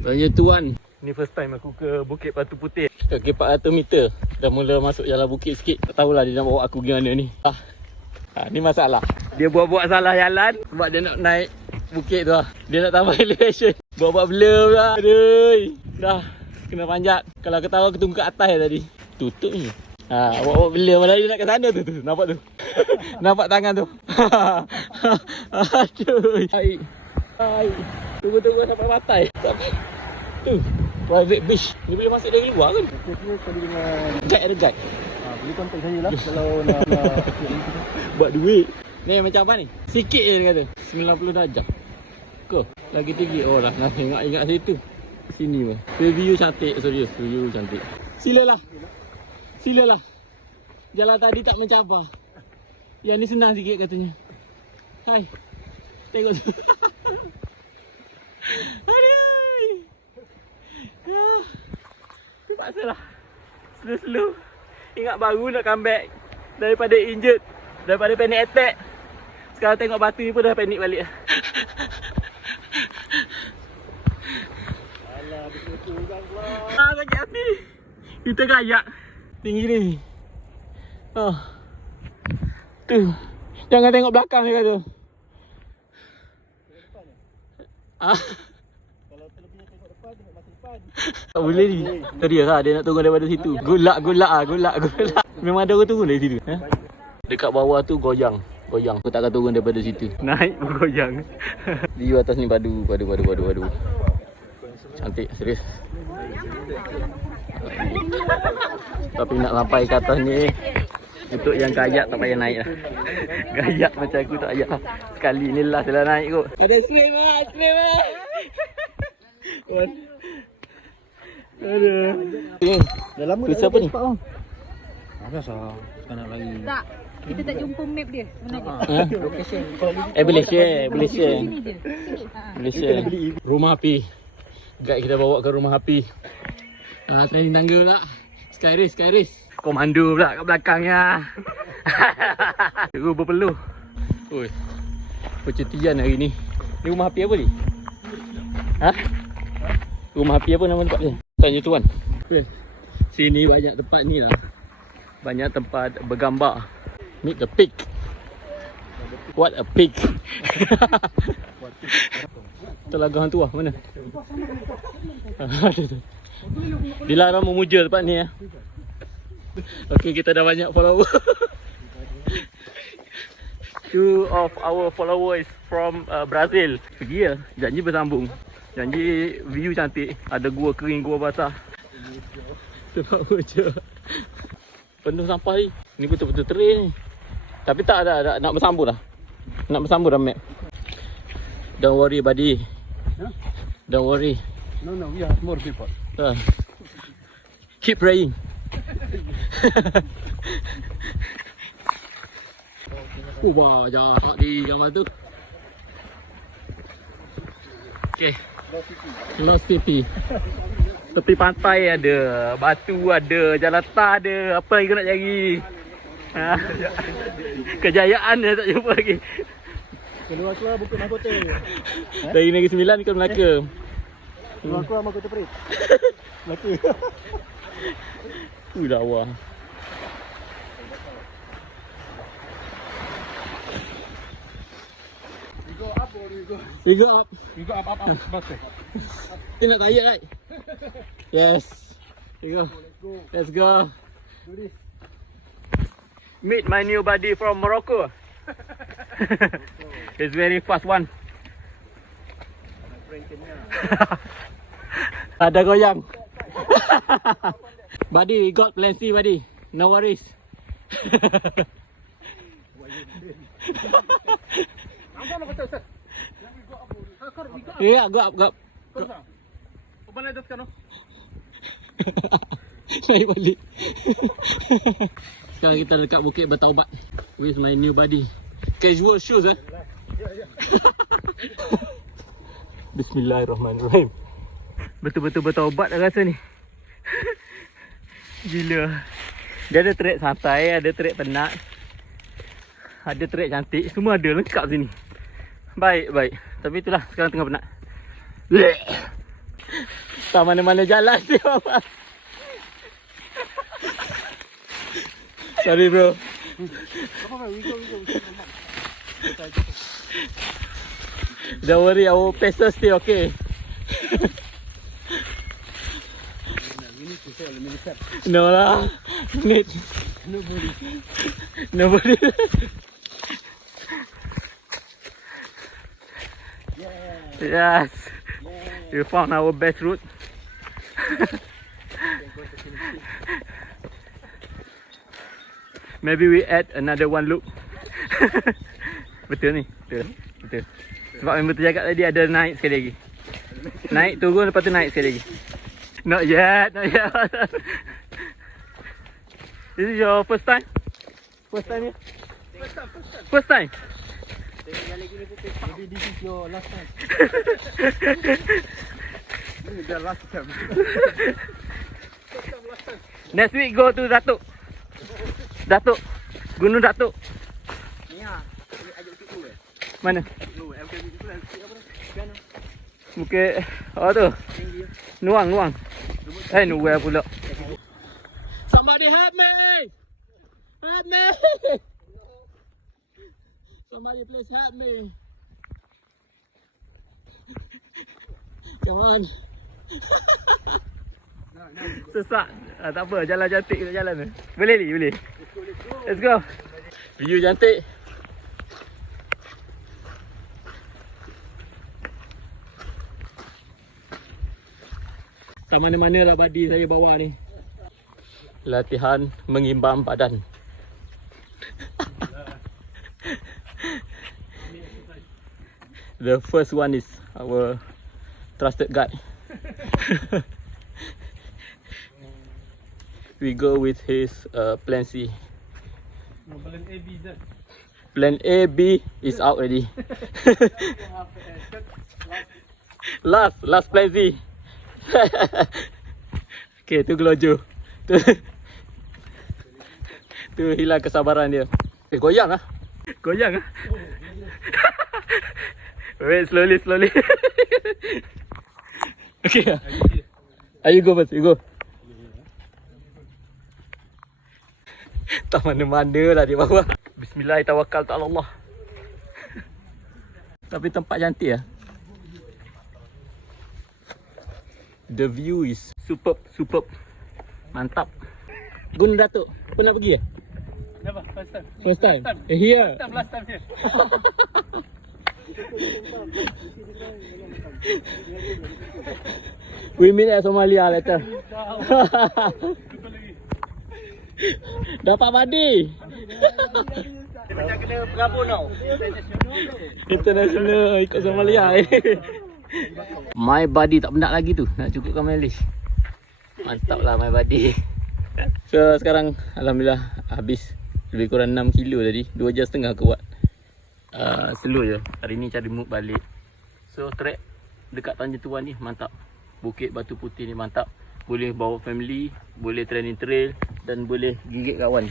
Tanya tuan. Ni first time aku ke Bukit Batu Putih. Kaki 400 meter. Dah mula masuk jalan bukit sikit. Tak tahulah dia nak bawa aku pergi mana ni. Ni masalah. Dia buat-buat salah jalan sebab dia nak naik bukit tu lah. Dia nak tambah elevation. Buat-buat blur pula. Aduh. Dah kena panjat. Kalau aku tahu aku tunggu kat atas tadi. Tutup ni. Buat-buat blur malah dia nak ke sana tu. Nampak tu. Nampak tangan tu. Aduh. Hai. Tunggu-tunggu sampai batai. Sampai tu. Private beach. Ni boleh masuk dari luar kan? Kita tadi dengan Guide ada guide. boleh kontak saya lah kalau nak buat duit. Ni macam apa ni? Sikit je dia kata. 90 darjah. Ke? Lagi tinggi. Oh lah, nak ingat situ. Sini pun. View cantik, serius. View cantik. Silalah. Silalah. Jalan tadi tak mencabar. Yang ni senang sikit katanya. Hai. Tengok tu. Aduh. Ya. Terpaksa lah. Slow-slow. Ingat baru nak comeback daripada injured, daripada panic attack. Sekarang tengok batu ni pun dah panik balik. alah betul-betul orang pula. Sakit hati. Kita kayak tinggi ni. Tu. Jangan tengok belakang dia kata. Kalau terlebih tengok depan, tengok masa depan. Tak boleh ni. Serius lah dia nak turun daripada situ. Good luck. Memang ada orang turun dari situ. Dekat bawah tu goyang. Aku tak akan turun daripada situ. Naik pun goyang. View atas ni padu. Cantik, serius. Tapi nak sampai ke atas ni, untuk yang kayak tak payah naik lah. Kayak macam aku tak payah. Sekali ni last lah naik kot. Ada stream lah. Aduh. Dah lama tu siapa ni? Biasa. Sekarang lagi. Tak. Kita tak jumpa map dia. Mana dia? Location. Boleh share. Sini je. Boleh share. Rumah api. Guide kita bawa ke rumah api. Training tangga pula. Sky race. Komando pula kat belakangnya. Terus berpeluh. Oi. Percutian hari ni. Ni rumah api apa ni? Rumah api apa nama tempat dia? Tanya tuan. Sini banyak tempat ni lah. Banyak tempat bergambar. Meet the pig. What a pig. Telaga hantu lah. Mana? Dilarang memuja tempat ni. Okay, kita dah banyak follower. Two of our followers from Brazil. Pergi lah. Janji bersambung. Janji view cantik. Ada gua kering, gua basah. Sebab hujan. Penuh sampah ni. Ni betul-betul trail ni. Tapi tak ada nak bersambung dah. Nak bersambung dah map. Don't worry buddy. Don't worry. No, we have more people. Keep praying. Wah, jahat di gambar tu. Okay. Lost City. Tepi pantai ada, batu ada, jalan tar ada, apa lagi kau nak cari? Kejayaan dah tak jumpa lagi. Keluar Bukit Mahkota. Dari Negeri Sembilan ke Melaka. Keluar Mahkota Perit. Melaka. Lawa. We go up. Basta. Kita nak tayar right? Yes. Here we go. Let's go. Do this. Meet my new buddy from Morocco. He's very fast one. Ada goyang. Buddy, we got plenty buddy. No worries. Yeah, go up. Balik atas kan? Naik balik. Sekarang kita dekat Bukit Bertaubat with my new buddy. Casual shoes Bismillahirrahmanirrahim. Betul-betul bertaubat dah rasa ni. Gila. Dia ada trek santai, ada trek penat, ada trek cantik, semua ada lengkap sini. Baik. Tapi itulah sekarang tengah penat. Tak mana-mana jalan dia. Sorry bro. Don't worry, our paces stay okay. No lah. Need. Nobody. Yes. We found our best route. Maybe we add another one loop. Betul ni. Betul. Sebab member tu cakap tadi ada naik sekali lagi. Naik turun lepas tu naik sekali lagi. Not yet. This is your first time? First time ya? First time? Maybe this is your last time. This is the last time. Next week go to Datuk. Gunung Datuk. Ni ah, ajak sikit dulu. Mana? Dulu, MKB tu lah. Apa dah? Piano. Bukit, oh tu. Nuang. Nuang pula. Somebody help me! Help me! Somebody please help me. Come on. Sesak. Tak apa, jalan cantik kita jalan tu. Boleh ni, boleh. Let's go. View cantik. Tak mana-mana lah body saya bawa ni. Latihan mengimbang badan. The first one is our trusted guide. We go with his plan C. Plan A, B, Z. Plan A, B is out already. Last plan Z. Okay, tu gelojo. Tu hilang kesabaran dia. Goyang ah. Wait, slowly. Okay. You go first, you go. Tak mana-mana lah dia bawa. Bismillah, tawakal ta'ala Allah. Tapi tempat cantik lah. The view is superb. Mantap. Gunung Datuk, pernah pergi ya? Never, First time? Here? Last time here. We meet at Somalia later. Dapat badi. Macam kena berabun tau. International ikut Somalia. My body tak penat lagi tu. Nak cukupkan mileage. Mantap lah my body. So sekarang alhamdulillah habis lebih kurang 6 kilo tadi. 2 jam setengah aku buat. Slow je. Hari ni cari mood balik. So track dekat Tanjung Tuan ni mantap. Bukit Batu Putih ni mantap. Boleh bawa family, boleh training trail dan boleh gigit kawan.